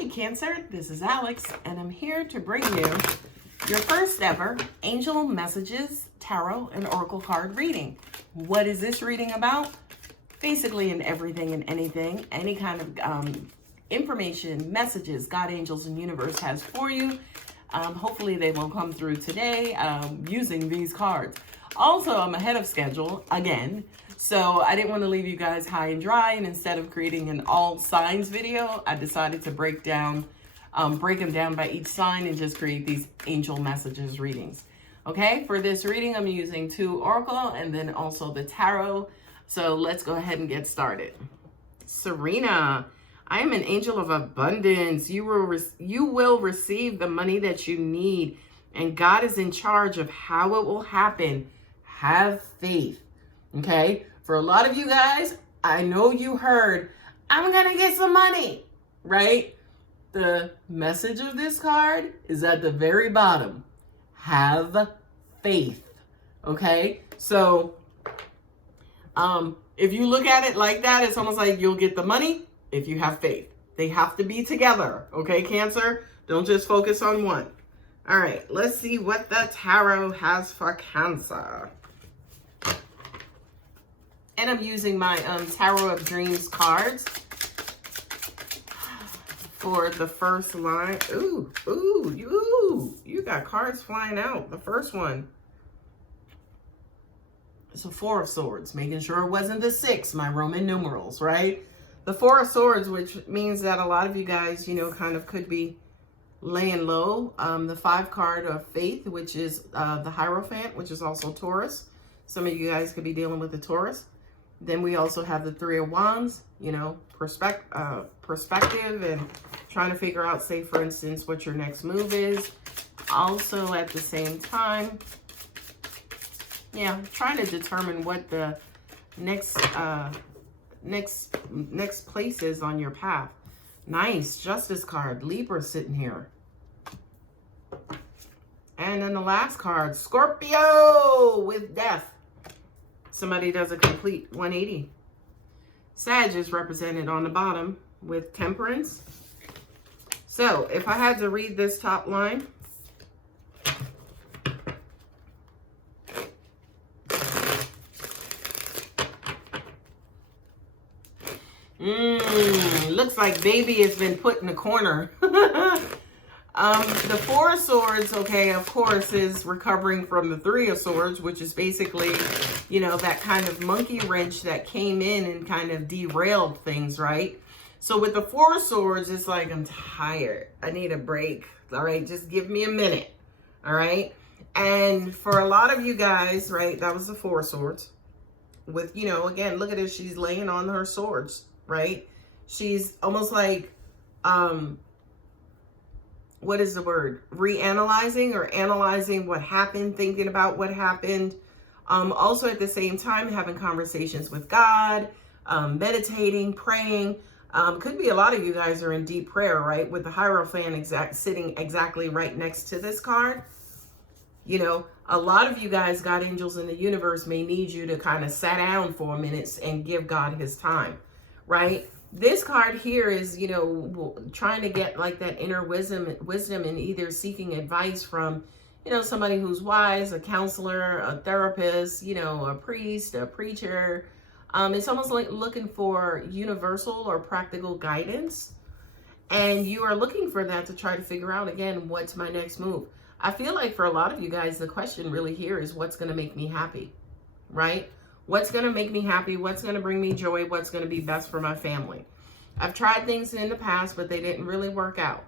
Hey Cancer, this is Alex, and I'm here to bring you your first ever Angel Messages Tarot and Oracle card reading. What is this reading about? Basically in everything and anything, any kind of information, messages God, angels, and universe has for you. Hopefully they will come through today using these cards. Also, I'm ahead of schedule again. So I didn't want to leave you guys high and dry, and instead of creating an all signs video, I decided to break them down by each sign and just create these angel messages readings. Okay, for this reading, I'm using 2 Oracle and then also the Tarot. So let's go ahead and get started. Serena, I am an angel of abundance. You will receive the money that you need, and God is in charge of how it will happen. Have faith. Okay, for a lot of you guys, I know you heard, I'm gonna get some money, right? The message of this card is at the very bottom. Have faith. Okay, so if you look at it like that, it's almost like you'll get the money if you have faith. They have to be together. Okay, Cancer, don't just focus on one. All right, let's see what the tarot has for Cancer. And I'm using my Tarot of Dreams cards for the first line. Ooh, you got cards flying out. The first one, it's a 4 of Swords, making sure it wasn't the 6, my Roman numerals, right? The 4 of Swords, which means that a lot of you guys, you know, kind of could be laying low. The 5 card of Faith, which is the Hierophant, which is also Taurus. Some of you guys could be dealing with the Taurus. Then we also have the 3 of Wands, you know, perspective and trying to figure out, say, for instance, what your next move is. Also, at the same time, yeah, trying to determine what the next place is on your path. Nice, Justice card, Libra sitting here. And then the last card, Scorpio with Death. Somebody does a complete 180. Sag is represented on the bottom with Temperance. So if I had to read this top line, looks like baby has been put in the corner. The 4 of Swords, okay, of course, is recovering from the 3 of Swords, which is basically, you know, that kind of monkey wrench that came in and kind of derailed things, right? So with the 4 of Swords, it's like, I'm tired. I need a break. All right, just give me a minute. All right. And for a lot of you guys, right, that was the 4 of Swords. With, you know, again, look at it. She's laying on her swords, right? She's almost like, what is the word? Reanalyzing or analyzing what happened, thinking about what happened. Also at the same time, having conversations with God, meditating, praying. Could be a lot of you guys are in deep prayer, right? With the Hierophant sitting exactly right next to this card. You know, a lot of you guys, God, angels in the universe, may need you to kind of sit down for a minute and give God his time, right? This card here is, you know, trying to get like that inner wisdom and either seeking advice from, you know, somebody who's wise, a counselor, a therapist, you know, a priest, a preacher. It's almost like looking for universal or practical guidance. And you are looking for that to try to figure out, again, what's my next move? I feel like for a lot of you guys, the question really here is what's going to make me happy, right? What's going to make me happy? What's going to bring me joy? What's going to be best for my family? I've tried things in the past, but they didn't really work out.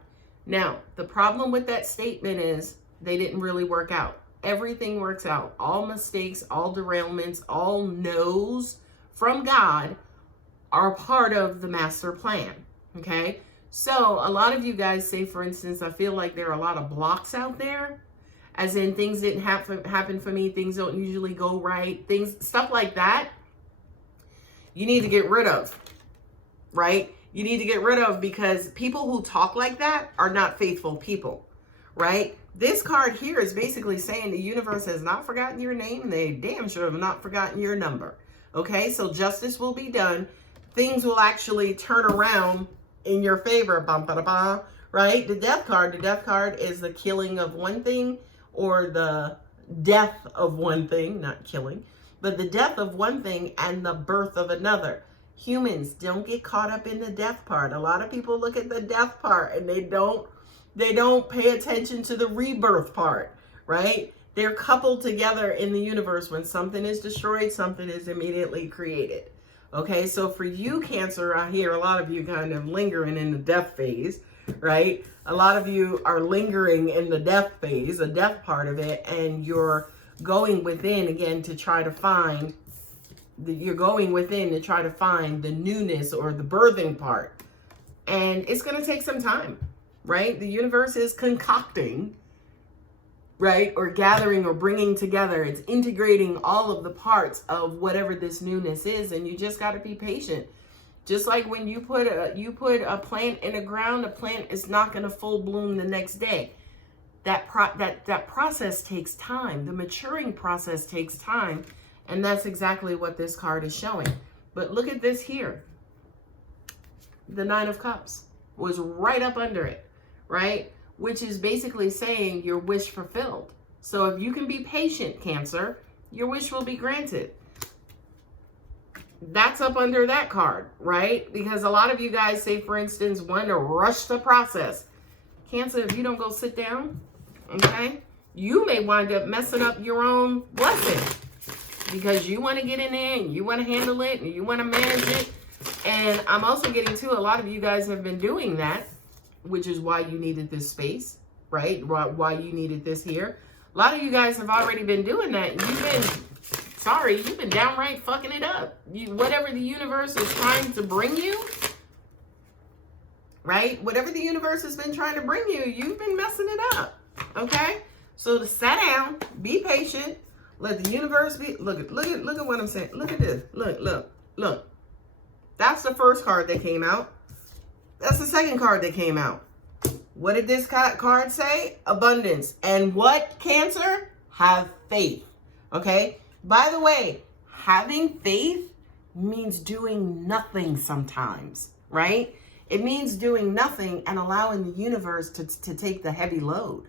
Now, the problem with that statement is they didn't really work out. Everything works out. All mistakes, all derailments, all no's from God are part of the master plan, okay? So a lot of you guys say, for instance, I feel like there are a lot of blocks out there. As in things didn't happen for me, things don't usually go right, stuff like that, you need to get rid of, right? You need to get rid of, because people who talk like that are not faithful people, right? This card here is basically saying the universe has not forgotten your name, and they damn sure have not forgotten your number, okay? So justice will be done. Things will actually turn around in your favor, bum, ba, da, ba, right? The death card is the killing of one thing, or the death of one thing, not killing, but the death of one thing and the birth of another. Humans, don't get caught up in the death part. A lot of people look at the death part and they don't pay attention to the rebirth part, right? They're coupled together in the universe. When something is destroyed, something is immediately created. Okay, so for you, Cancer, I hear a lot of you kind of lingering in the death phase, right? A lot of you are lingering in the death phase, the death part of it, and you're going within again to try to find the newness or the birthing part. And it's going to take some time, right? The universe is concocting, right? Or gathering or bringing together. It's integrating all of the parts of whatever this newness is. And you just got to be patient. Just like when you put a plant in the ground, a plant is not going to full bloom the next day. That process takes time. The maturing process takes time. And that's exactly what this card is showing. But look at this here. The Nine of Cups was right up under it, right? Which is basically saying your wish fulfilled. So if you can be patient, Cancer, your wish will be granted. That's up under that card, right? Because a lot of you guys, say for instance, want to rush the process. Cancer, if you don't go sit down, okay, you may wind up messing up your own blessing. Because you want to get in there and you want to handle it and you want to manage it. And I'm also getting to a lot of you guys have been doing that, which is why you needed this space, right? Why you needed this here. A lot of you guys have already been doing that. You've been downright fucking it up. Whatever the universe is trying to bring you, right? Whatever the universe has been trying to bring you, you've been messing it up, okay? So to sit down, be patient. Let the universe be. Look at what I'm saying. Look at this. Look. That's the first card that came out. That's the second card that came out. What did this card say? Abundance. And what, Cancer? Have faith. Okay? By the way, having faith means doing nothing sometimes, right? It means doing nothing and allowing the universe to take the heavy load.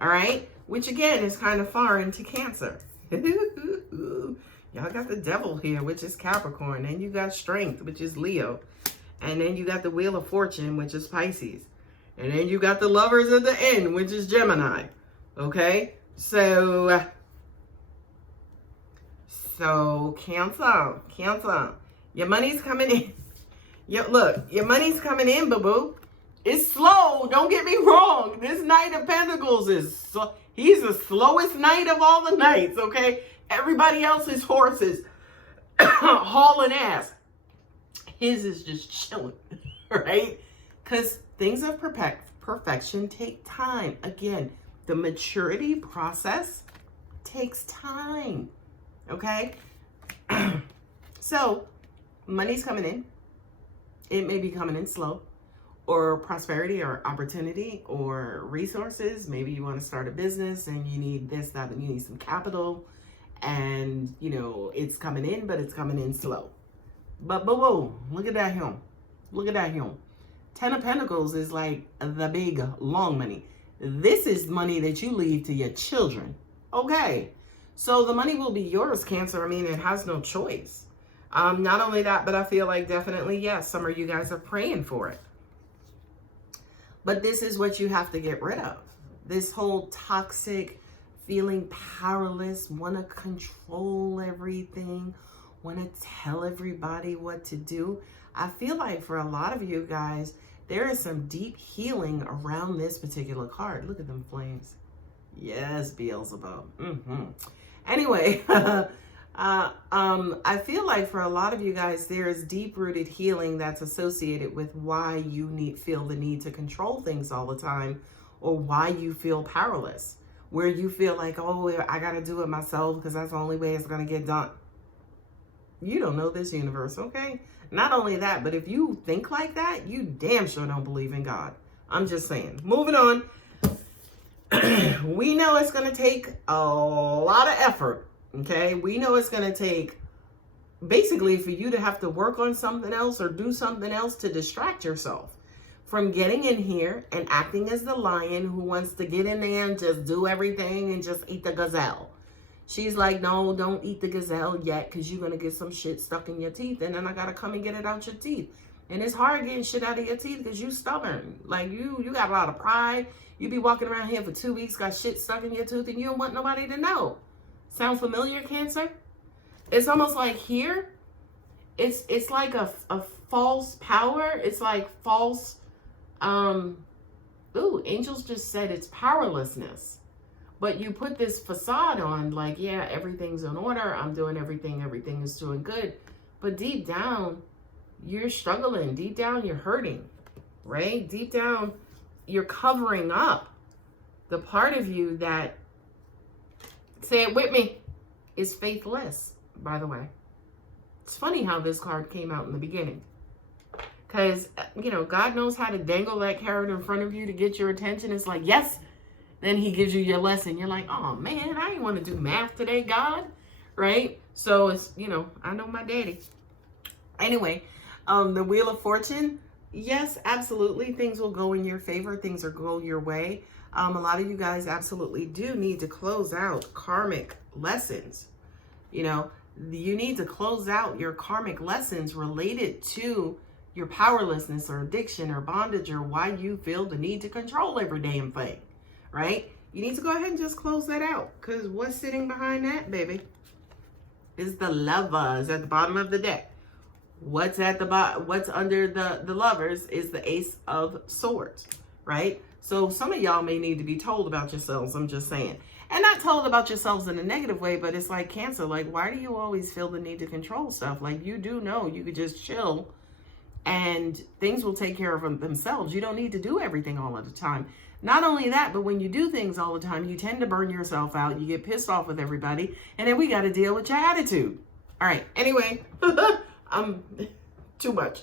All right? Which again is kind of foreign to Cancer. Y'all got the Devil here, which is Capricorn. And you got Strength, which is Leo. And then you got the Wheel of Fortune, which is Pisces. And then you got the Lovers at the end, which is Gemini. Okay? So Cancer, your money's coming in. Your money's coming in, boo-boo. It's slow. Don't get me wrong. This Knight of Pentacles is slow. He's the slowest knight of all the knights, okay? Everybody else's horses hauling ass. His is just chilling, right? Because things of perfection take time. Again, the maturity process takes time, okay? So, money's coming in. It may be coming in slow. Or prosperity or opportunity or resources. Maybe you want to start a business and you need this, that, and you need some capital. And, it's coming in, but it's coming in slow. But whoa, look at that here. Look at that here. 10 of Pentacles is like the big, long money. This is money that you leave to your children. Okay. So the money will be yours, Cancer. I mean, it has no choice. Not only that, but I feel like definitely, yes, some of you guys are praying for it. But this is what you have to get rid of. This whole toxic, feeling powerless, want to control everything, want to tell everybody what to do. I feel like for a lot of you guys, there is some deep healing around this particular card. Look at them flames. Yes, Beelzebub. Anyway, I feel like for a lot of you guys, there is deep-rooted healing that's associated with why you feel the need to control things all the time, or why you feel powerless, where you feel like, oh, I got to do it myself because that's the only way it's going to get done. You don't know this universe, okay? Not only that, but if you think like that, you damn sure don't believe in God. I'm just saying. Moving on. We know it's going to take a lot of effort. Okay, we know it's going to take basically for you to have to work on something else or do something else to distract yourself. from getting in here and acting as the lion who wants to get in there and just do everything and just eat the gazelle. She's like, no, don't eat the gazelle yet, because you're going to get some shit stuck in your teeth. And then I got to come and get it out your teeth. And it's hard getting shit out of your teeth because you stubborn. Like, you got a lot of pride. You be walking around here for 2 weeks, got shit stuck in your tooth, and you don't want nobody to know. Sound familiar, Cancer? It's almost like here, it's like a false power. It's like false, angels just said it's powerlessness. But you put this facade on, like, yeah, everything's in order. I'm doing everything. Everything is doing good. But deep down, you're struggling. Deep down, you're hurting, right? Deep down, you're covering up the part of you that, say it with me, is faithless, by the way. It's funny how this card came out in the beginning. Because, God knows how to dangle that carrot in front of you to get your attention. It's like, yes. Then he gives you your lesson. You're like, oh, man, I didn't want to do math today, God. Right? So it's, I know my daddy. Anyway, the Wheel of Fortune. Yes, absolutely. Things will go in your favor. Things will go your way. A lot of you guys absolutely do need to close out karmic lessons. You need to close out your karmic lessons related to your powerlessness or addiction or bondage or why you feel the need to control every damn thing. Right? You need to go ahead and just close that out, because what's sitting behind that, baby, is the Lovers at the bottom of the deck. What's at the bottom? What's under the Lovers is the Ace of Swords, right? So some of y'all may need to be told about yourselves. I'm just saying, and not told about yourselves in a negative way, but it's like, Cancer. Like, why do you always feel the need to control stuff? Like, you do know you could just chill, and things will take care of themselves. You don't need to do everything all of the time. Not only that, but when you do things all the time, you tend to burn yourself out. You get pissed off with everybody. And then we got to deal with your attitude. All right. Anyway, too much.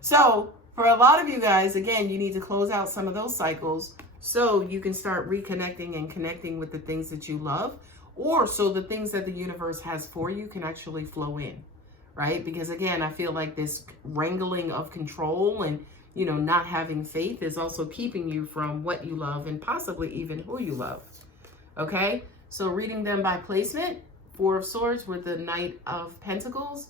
So for a lot of you guys, again, you need to close out some of those cycles so you can start reconnecting and connecting with the things that you love, or so the things that the universe has for you can actually flow in. Right? Because again, I feel like this wrangling of control and not having faith is also keeping you from what you love and possibly even who you love. Okay? So reading them by placement, Four of Swords with the Knight of Pentacles.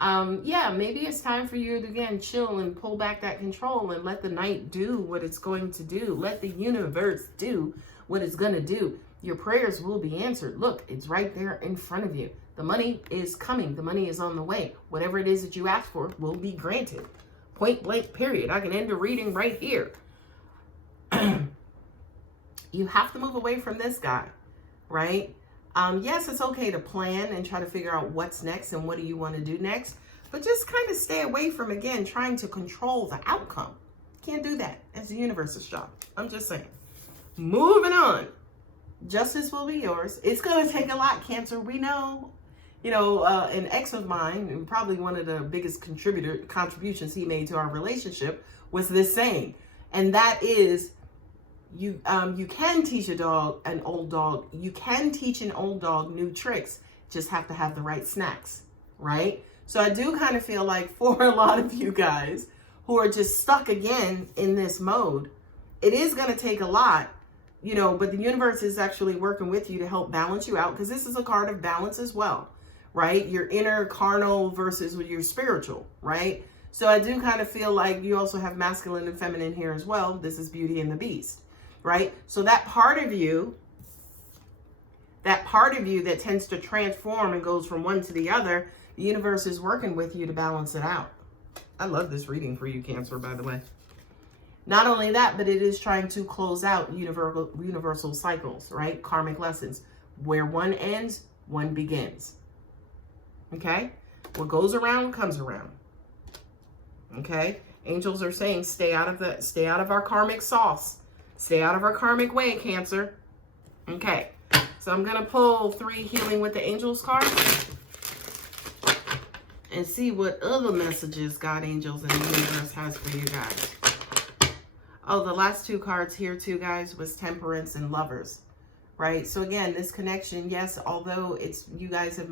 Maybe it's time for you to, again, chill and pull back that control and let the Knight do what it's going to do. Let the universe do what it's going to do. Your prayers will be answered. Look, it's right there in front of you. The money is coming. The money is on the way. Whatever it is that you ask for will be granted. Point blank, period. I can end the reading right here. You have to move away from this guy, right? Yes, it's okay to plan and try to figure out what's next and what do you want to do next. But just kind of stay away from, again, trying to control the outcome. Can't do that. It's the universe's job. I'm just saying. Moving on. Justice will be yours. It's going to take a lot, Cancer. We know. An ex of mine, and probably one of the biggest contributions he made to our relationship, was this saying, and that is, you can teach an old dog. You can teach an old dog new tricks. Just have to have the right snacks, right? So I do kind of feel like for a lot of you guys who are just stuck again in this mode, it is going to take a lot. But the universe is actually working with you to help balance you out, because this is a card of balance as well, right? Your inner carnal versus your spiritual, right? So I do kind of feel like you also have masculine and feminine here as well. This is Beauty and the Beast, right? So that part of you that tends to transform and goes from one to the other, the universe is working with you to balance it out. I love this reading for you, Cancer, by the way. Not only that, but it is trying to close out universal cycles, right? Karmic lessons. Where one ends, one begins. Okay? What goes around comes around. Okay? Angels are saying stay out of our karmic sauce. Stay out of our karmic way, Cancer. Okay. So I'm going to pull 3 Healing with the Angels cards and see what other messages God, angels, and the universe has for you guys. Oh, the last 2 cards here too, guys, was Temperance and Lovers, right? So again, this connection, yes, although it's, you guys have,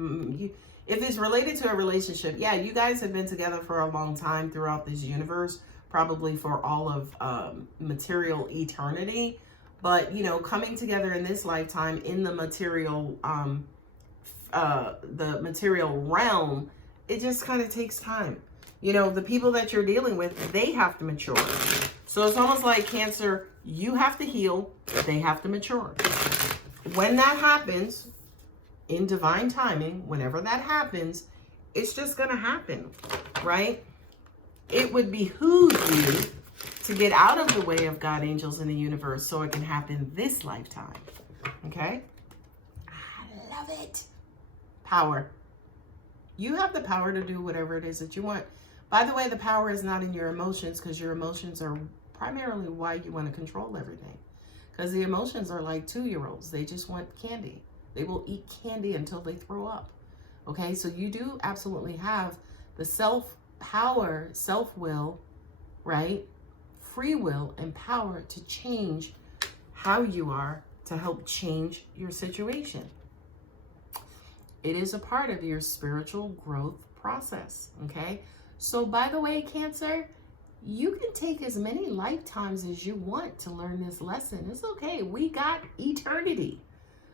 if it's related to a relationship, yeah, you guys have been together for a long time throughout this universe, probably for all of material eternity. But, you know, coming together in this lifetime in the material realm, it just kind of takes time. You know, the people that you're dealing with, they have to mature. So it's almost like Cancer, you have to heal, they have to mature. When that happens, in divine timing, whenever that happens, it's just going to happen, right? It would behoove you to get out of the way of God, angels, in the universe so it can happen this lifetime, okay? I love it. Power. You have the power to do whatever it is that you want. By the way, the power is not in your emotions, because your emotions are primarily why you want to control everything. Because the emotions are like 2-year-olds. They just want candy. They will eat candy until they throw up. Okay, so you do absolutely have the self-power, self-will, right? Free will and power to change how you are, to help change your situation. It is a part of your spiritual growth process, okay? So by the way, Cancer, you can take as many lifetimes as you want to learn this lesson. It's okay. We got eternity.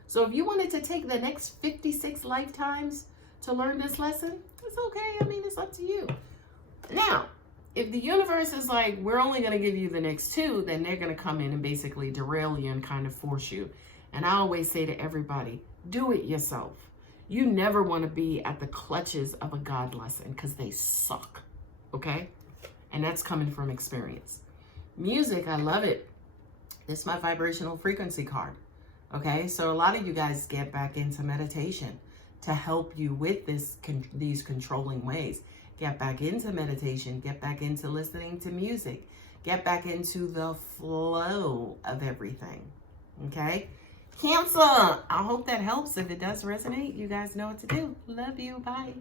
So if you wanted to take the next 56 lifetimes to learn this lesson, it's okay. I mean, it's up to you. Now, if the universe is like, we're only going to give you the next 2, then they're going to come in and basically derail you and kind of force you. And I always say to everybody, do it yourself. You never want to be at the clutches of a God lesson, because they suck, okay? And that's coming from experience. Music, I love it. It's my vibrational frequency card, okay? So a lot of you guys get back into meditation to help you with these controlling ways. Get back into meditation, get back into listening to music, get back into the flow of everything, okay? Cancer, I hope that helps. If it does resonate, you guys know what to do. Love you. Bye.